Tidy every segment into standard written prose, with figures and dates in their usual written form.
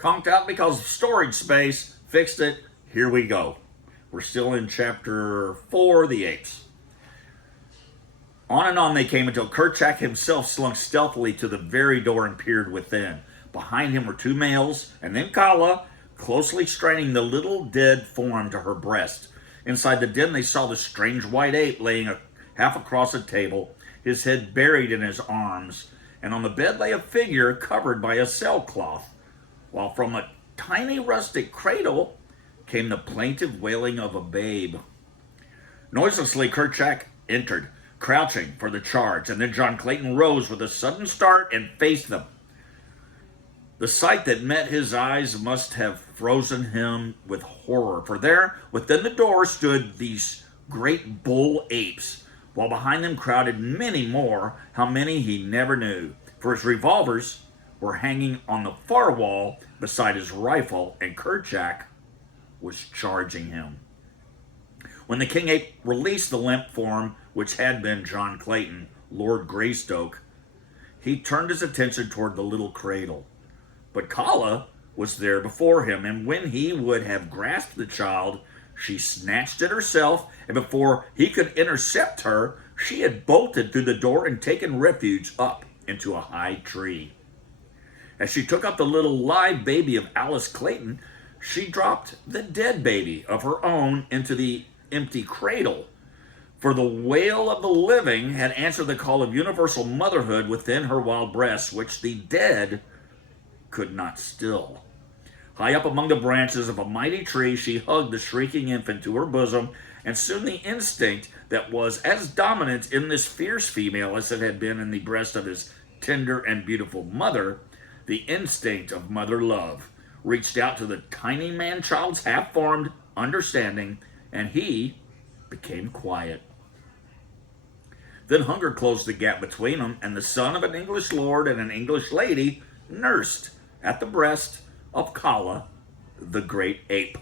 Conked out because of storage space. Fixed it. Here we go. We're still in chapter 4, The Apes. On and on they came until Kerchak himself slunk stealthily to the very door and peered within. Behind him were two males, and then Kala, closely straining the little dead form to her breast. Inside the den they saw the strange white ape laying half across a table, his head buried in his arms, and on the bed lay a figure covered by a sailcloth, while from a tiny rustic cradle came the plaintive wailing of a babe. Noiselessly Kerchak entered, crouching for the charge, and then John Clayton rose with a sudden start and faced them. The sight that met his eyes must have frozen him with horror, for there, within the door, stood these great bull apes, while behind them crowded many more, how many he never knew, for his revolvers were hanging on the far wall beside his rifle, and Kerchak was charging him. When the king ape released the limp form, which had been John Clayton, Lord Greystoke, he turned his attention toward the little cradle. But Kala was there before him, and when he would have grasped the child, she snatched it herself, and before he could intercept her, she had bolted through the door and taken refuge up into a high tree. As she took up the little live baby of Alice Clayton, she dropped the dead baby of her own into the empty cradle, for the wail of the living had answered the call of universal motherhood within her wild breast, which the dead could not still. High up among the branches of a mighty tree, she hugged the shrieking infant to her bosom, and soon the instinct that was as dominant in this fierce female as it had been in the breast of his tender and beautiful mother, the instinct of mother love, reached out to the tiny man-child's half-formed understanding, and he became quiet. Then hunger closed the gap between them, and the son of an English lord and an English lady nursed at the breast of Kala, the great ape.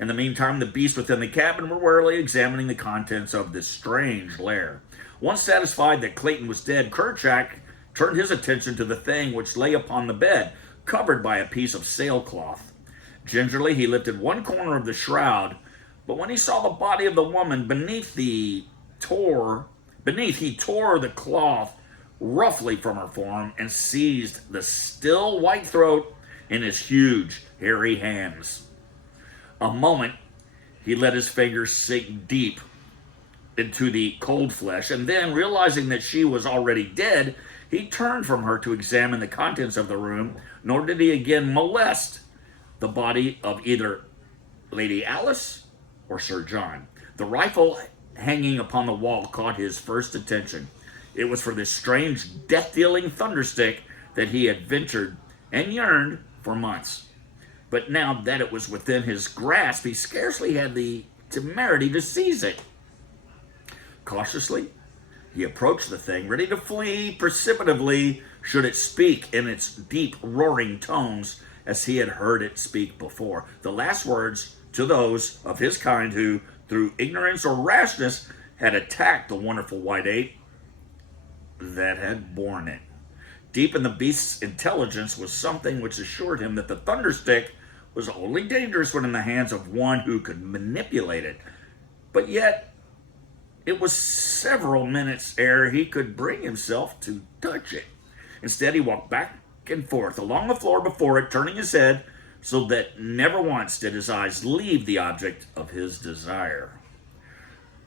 In the meantime, the beasts within the cabin were warily examining the contents of this strange lair. Once satisfied that Clayton was dead, Kerchak turned his attention to the thing which lay upon the bed, covered by a piece of sailcloth. Gingerly, he lifted one corner of the shroud, but when he saw the body of the woman he tore the cloth roughly from her form and seized the still white throat in his huge, hairy hands. A moment, he let his fingers sink deep into the cold flesh, and then, realizing that she was already dead, he turned from her to examine the contents of the room, nor did he again molest the body of either Lady Alice or Sir John. The rifle hanging upon the wall caught his first attention. It was for this strange, death-dealing thunderstick that he had ventured and yearned for months. But now that it was within his grasp, he scarcely had the temerity to seize it. Cautiously, he approached the thing, ready to flee precipitately should it speak in its deep, roaring tones as he had heard it speak before. The last words to those of his kind who, through ignorance or rashness, had attacked the wonderful white ape that had borne it. Deep in the beast's intelligence was something which assured him that the thunderstick was only dangerous when in the hands of one who could manipulate it. But yet, it was several minutes ere he could bring himself to touch it. Instead, he walked back and forth along the floor before it, turning his head so that never once did his eyes leave the object of his desire.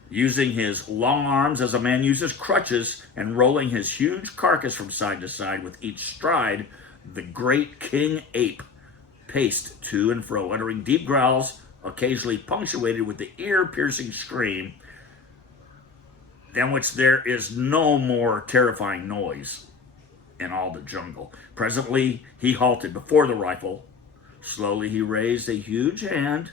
Using his long arms as a man uses crutches and rolling his huge carcass from side to side with each stride, the great king ape paced to and fro, uttering deep growls, occasionally punctuated with the ear-piercing scream than which there is no more terrifying noise in all the jungle. Presently, he halted before the rifle. Slowly, he raised a huge hand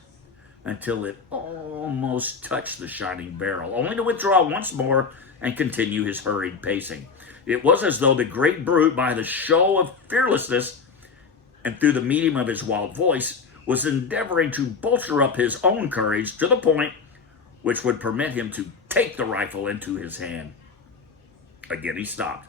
until it almost touched the shining barrel, only to withdraw once more and continue his hurried pacing. It was as though the great brute, by the show of fearlessness and through the medium of his wild voice, was endeavoring to bolster up his own courage to the point which would permit him to take the rifle into his hand. Again he stopped,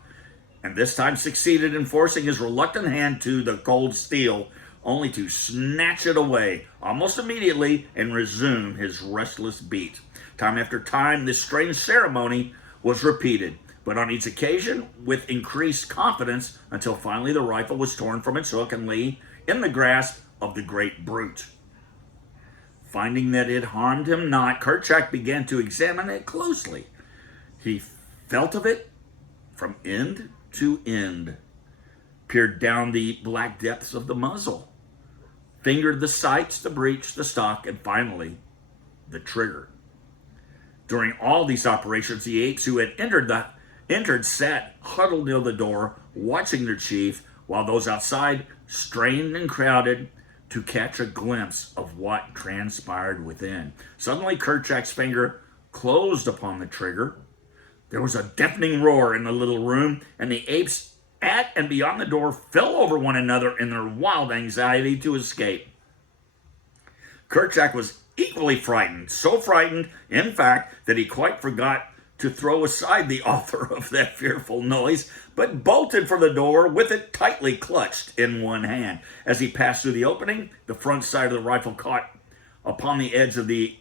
and this time succeeded in forcing his reluctant hand to the cold steel, only to snatch it away almost immediately and resume his restless beat. Time after time, this strange ceremony was repeated, but on each occasion with increased confidence until finally the rifle was torn from its hook and lay in the grasp of the great brute. Finding that it harmed him not, Kerchak began to examine it closely. He felt of it from end to end, peered down the black depths of the muzzle, fingered the sights, the breech, the stock, and finally the trigger. During all these operations, the apes who had entered sat huddled near the door, watching their chief, while those outside strained and crowded to catch a glimpse of what transpired within. Suddenly, Kerchak's finger closed upon the trigger. There was a deafening roar in the little room, and the apes at and beyond the door fell over one another in their wild anxiety to escape. Kerchak was equally frightened, so frightened, in fact, that he quite forgot to throw aside the author of that fearful noise, but bolted for the door with it tightly clutched in one hand. As he passed through the opening, the front side of the rifle caught upon the edge of the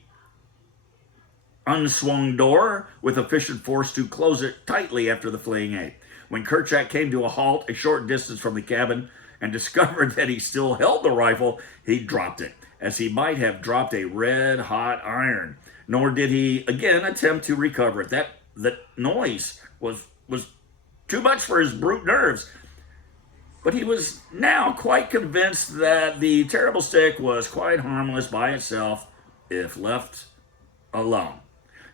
unswung door with efficient force to close it tightly after the fleeing ape. When Kerchak came to a halt a short distance from the cabin and discovered that he still held the rifle, he dropped it, as he might have dropped a red-hot iron. Nor did he again attempt to recover it. That noise was too much for his brute nerves. But he was now quite convinced that the terrible stick was quite harmless by itself if left alone.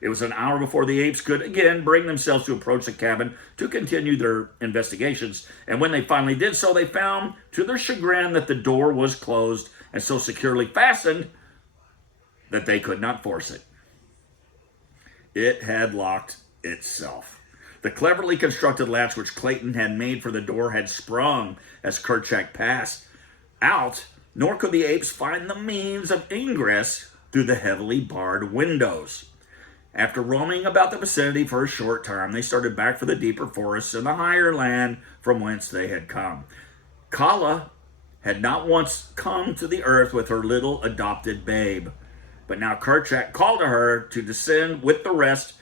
It was an hour before the apes could again bring themselves to approach the cabin to continue their investigations. And when they finally did so, they found, to their chagrin, that the door was closed and so securely fastened that they could not force it. It had locked itself. The cleverly constructed latch which Clayton had made for the door had sprung as Kerchak passed out, nor could the apes find the means of ingress through the heavily barred windows. After roaming about the vicinity for a short time, they started back for the deeper forests and the higher land from whence they had come. Kala had not once come to the earth with her little adopted babe, but now Kerchak called to her to descend with the rest,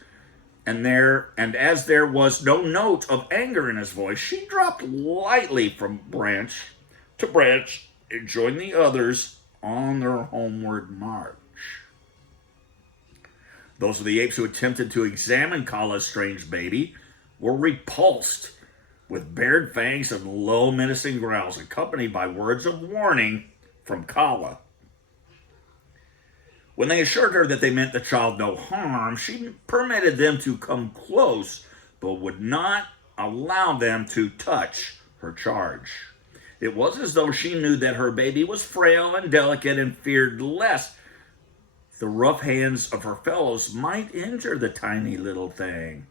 and as there was no note of anger in his voice, she dropped lightly from branch to branch and joined the others on their homeward march. Those of the apes who attempted to examine Kala's strange baby were repulsed with bared fangs and low menacing growls, accompanied by words of warning from Kala. When they assured her that they meant the child no harm, she permitted them to come close, but would not allow them to touch her charge. It was as though she knew that her baby was frail and delicate and feared lest the rough hands of her fellows might injure the tiny little thing.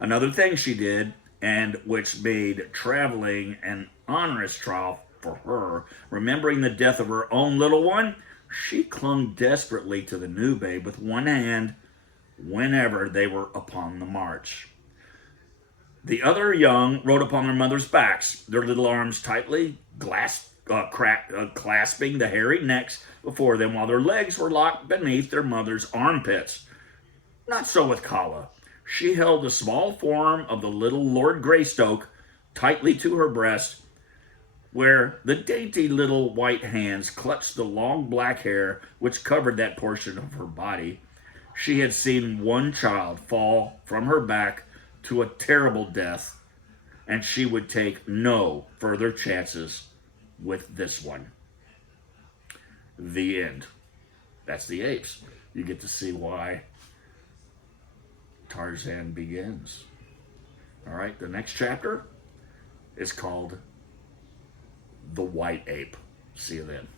Another thing she did, and which made traveling an onerous trial for her, remembering the death of her own little one, she clung desperately to the new babe with one hand whenever they were upon the march. The other young rode upon their mothers' backs, their little arms tightly clasping the hairy necks before them, while their legs were locked beneath their mother's armpits. Not so with Kala. She held the small form of the little Lord Greystoke tightly to her breast, where the dainty little white hands clutched the long black hair which covered that portion of her body. She had seen one child fall from her back to a terrible death, and she would take no further chances with this one. The end. That's the apes. You get to see why Tarzan begins. All right, the next chapter is called The White Ape. See you then.